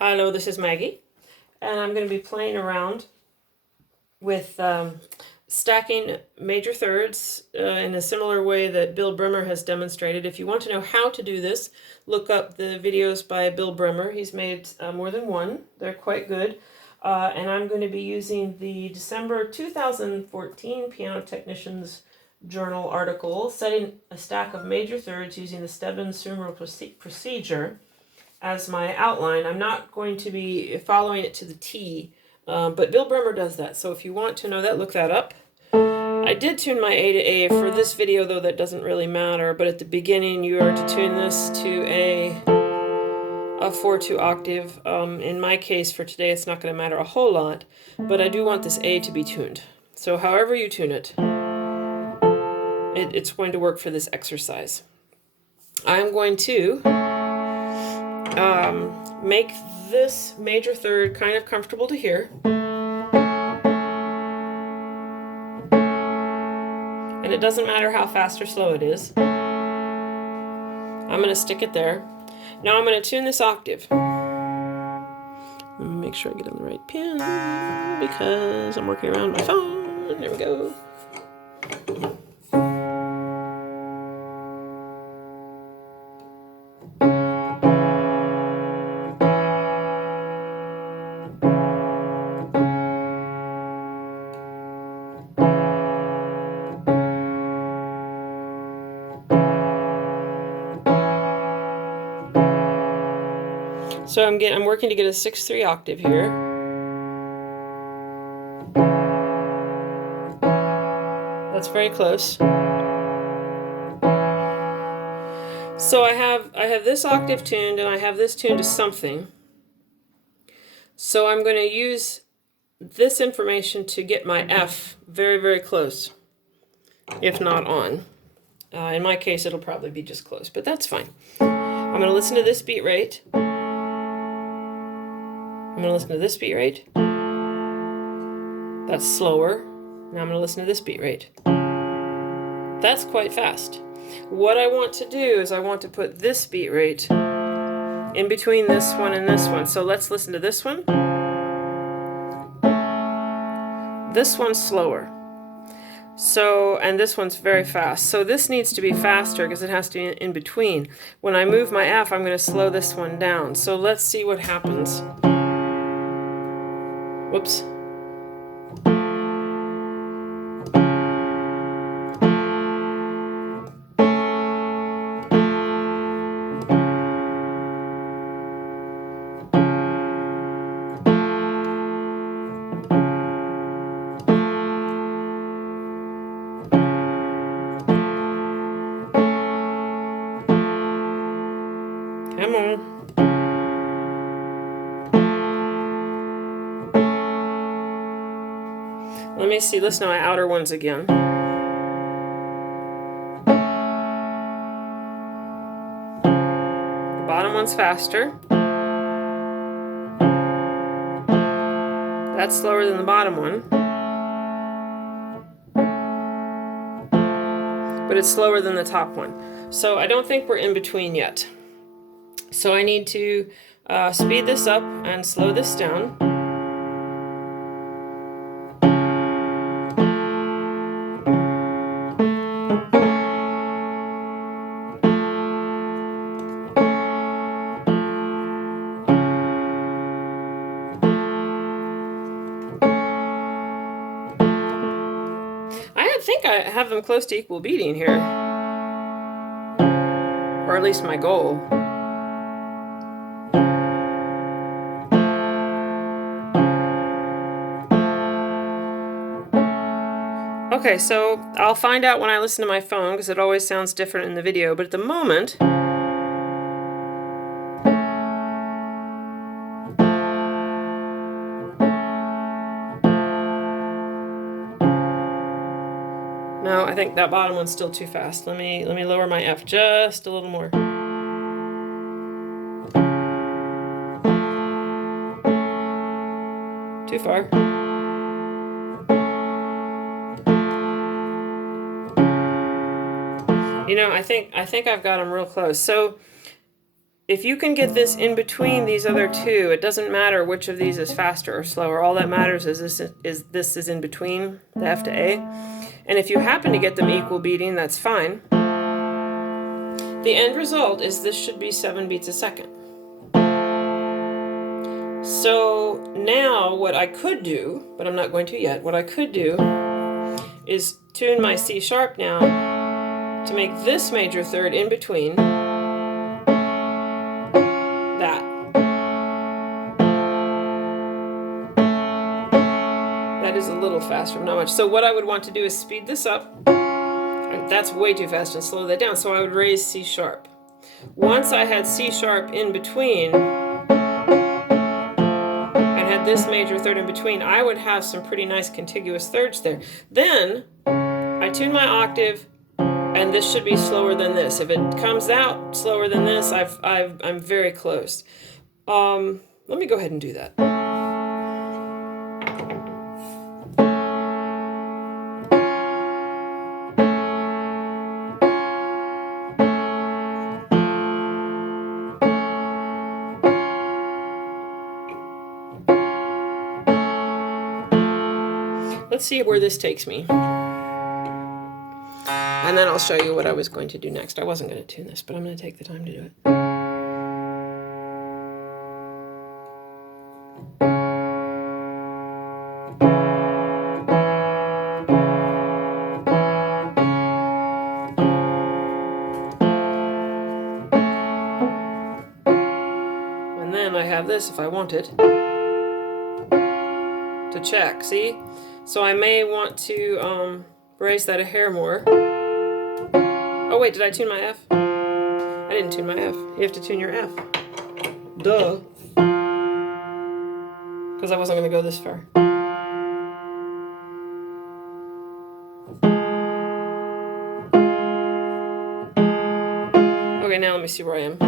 Hello, this is Maggie, and I'm going to be playing around with stacking major thirds in a similar way that Bill Bremmer has demonstrated. If you want to know how to do this, look up the videos by Bill Bremmer. He's made more than one. They're quite good. And I'm going to be using the December 2014 Piano Technicians Journal article, setting a stack of major thirds using the Stebbins Sumrell Procedure as my outline. I'm not going to be following it to the T, but Bill Bremmer does that. So if you want to know that, look that up. I did tune my A to A for this video, though that doesn't really matter. But at the beginning, you are to tune this to a 4/2 octave. In my case, for today, it's not going to matter a whole lot, but I do want this A to be tuned. So however you tune it, it's going to work for this exercise. I'm going to make this major third kind of comfortable to hear. And it doesn't matter how fast or slow it is. I'm going to stick it there. Now I'm going to tune this octave. Let me make sure I get on the right pin because I'm working around my phone. There we go. So I'm working to get a 6/3 octave here. That's very close. So I have this octave tuned and I have this tuned to something. So I'm going to use this information to get my F very, very close, if not on. In my case, it'll probably be just close, but that's fine. I'm going to listen to this beat rate. I'm going to listen to this beat rate. That's slower. Now I'm going to listen to this beat rate. That's quite fast. What I want to do is I want to put this beat rate in between this one and this one. So let's listen to this one. This one's slower. So, and this one's very fast. So this needs to be faster because it has to be in between. When I move my F, I'm going to slow this one down. So let's see what happens. Whoops. Come on. Let me see, listen to my outer ones again. The bottom one's faster. That's slower than the bottom one. But it's slower than the top one. So I don't think we're in between yet. So I need to speed this up and slow this down. I think I have them close to equal beating here. Or at least my goal. Okay, so I'll find out when I listen to my phone because it always sounds different in the video, but at the moment, no, I think that bottom one's still too fast. Let me lower my F just a little more. Too far. You know, I think I've got them real close. So if you can get this in between these other two, it doesn't matter which of these is faster or slower. All that matters is this is in between the F to A. And if you happen to get them equal beating, that's fine. The end result is this should be 7 beats a second. So now what I could do, but I'm not going to yet, what I could do is tune my C sharp now to make this major third in between that. That is a little faster, not much. So what I would want to do is speed this up. That's way too fast, and slow that down. So I would raise C sharp. Once I had C sharp in between and had this major third in between, I would have some pretty nice contiguous thirds there. Then I tune my octave, and this should be slower than this. If it comes out slower than this, I'm very close. Let me go ahead and do that. Let's see where this takes me. And then I'll show you what I was going to do next. I wasn't going to tune this, but I'm going to take the time to do it. And then I have this if I want it to check, see? So I may want to raise that a hair more. Oh wait, did I tune my F? I didn't tune my F. You have to tune your F. Duh. Because I wasn't going to go this far. Okay, now let me see where I am.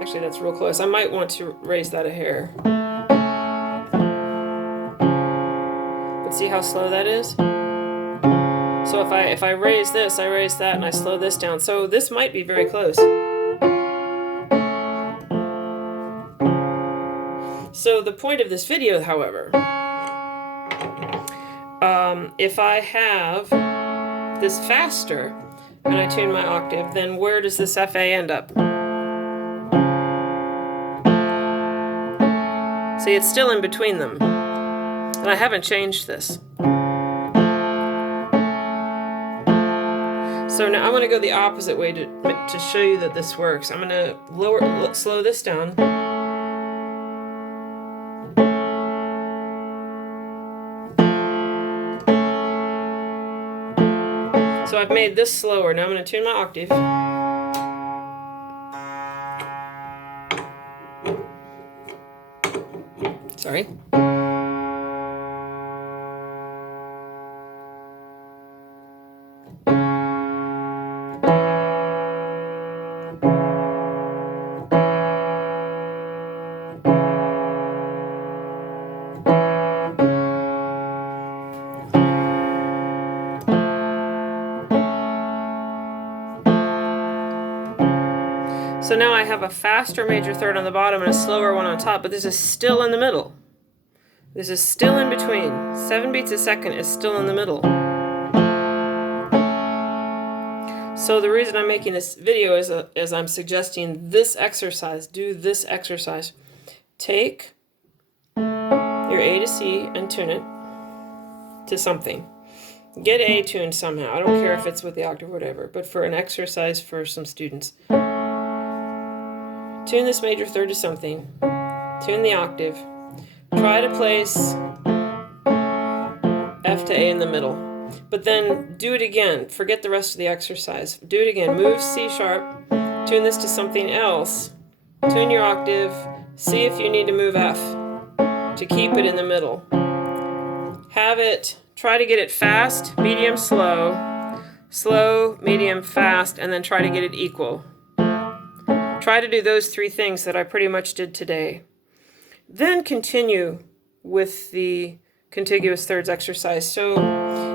Actually, that's real close. I might want to raise that a hair. But see how slow that is? So if I raise this, I raise that, and I slow this down. So this might be very close. So the point of this video, however, if I have this faster and I tune my octave, then where does this FA end up? See, it's still in between them, and I haven't changed this. So now I'm going to go the opposite way to show you that this works. I'm going to slow this down. So I've made this slower. Now I'm going to tune my octave. Sorry. So now I have a faster major third on the bottom and a slower one on top, but this is still in the middle. This is still in between. 7 beats a second is still in the middle. So the reason I'm making this video is I'm suggesting this exercise. Do this exercise. Take your A to C and tune it to something. Get A tuned somehow. I don't care if it's with the octave or whatever, but for an exercise for some students. Tune this major third to something. Tune the octave. Try to place F to A in the middle. But then do it again. Forget the rest of the exercise. Do it again. Move C sharp. Tune this to something else. Tune your octave. See if you need to move F to keep it in the middle. Have it. Try to get it fast, medium, slow. Slow, medium, fast, and then try to get it equal. Try to do those 3 things that I pretty much did today. Then continue with the contiguous thirds exercise. So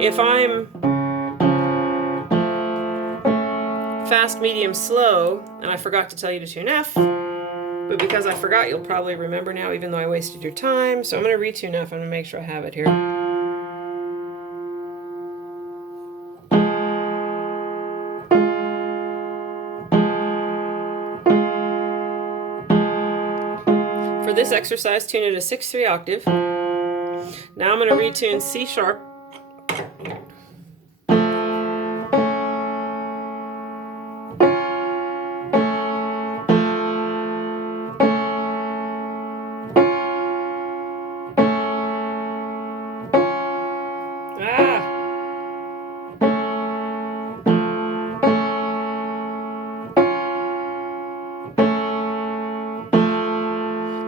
if I'm fast, medium, slow, and I forgot to tell you to tune F, but because I forgot, you'll probably remember now, even though I wasted your time. So I'm going to retune F. I'm going to make sure I have it here. For this exercise, tune it a 6/3 octave. Now I'm going to retune C sharp.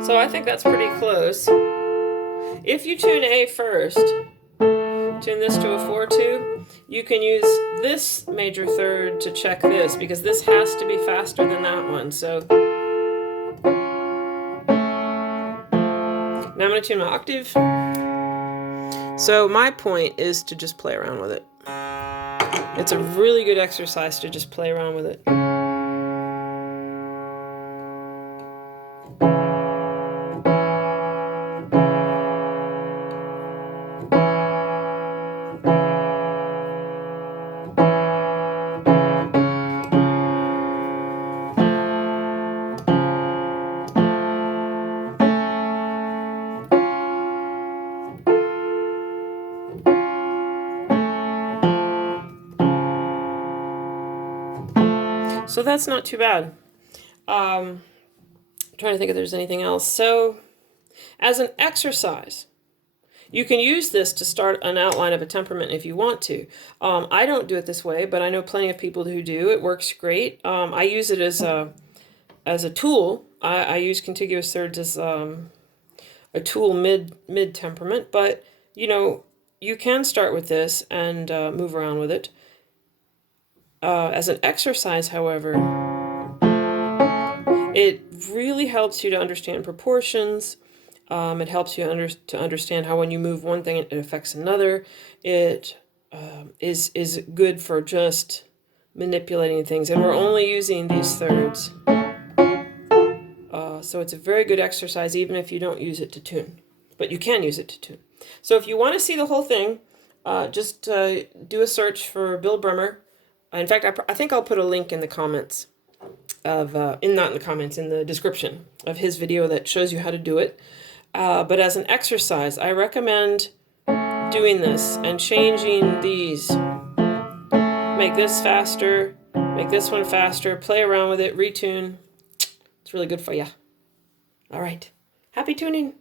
So I think that's pretty close. If you tune A first, tune this to a 4/2, you can use this major third to check this, because this has to be faster than that one. So now I'm going to tune my octave. So my point is to just play around with it. It's a really good exercise to just play around with it. So that's not too bad. Trying to think if there's anything else. So as an exercise, you can use this to start an outline of a temperament if you want to. I don't do it this way, but I know plenty of people who do. It works great. I use it as a tool. I use contiguous thirds as a tool mid temperament, but you can start with this and move around with it. As an exercise, however, it really helps you to understand proportions. It helps you to understand how when you move one thing, it affects another. It is good for just manipulating things. And we're only using these thirds. So it's a very good exercise, even if you don't use it to tune. But you can use it to tune. So if you want to see the whole thing, just do a search for Bill Bremmer. In fact, I think I'll put a link in the comments of, not in the comments, in the description of his video that shows you how to do it. But as an exercise, I recommend doing this and changing these. Make this faster, make this one faster, play around with it, retune. It's really good for you. All right. Happy tuning.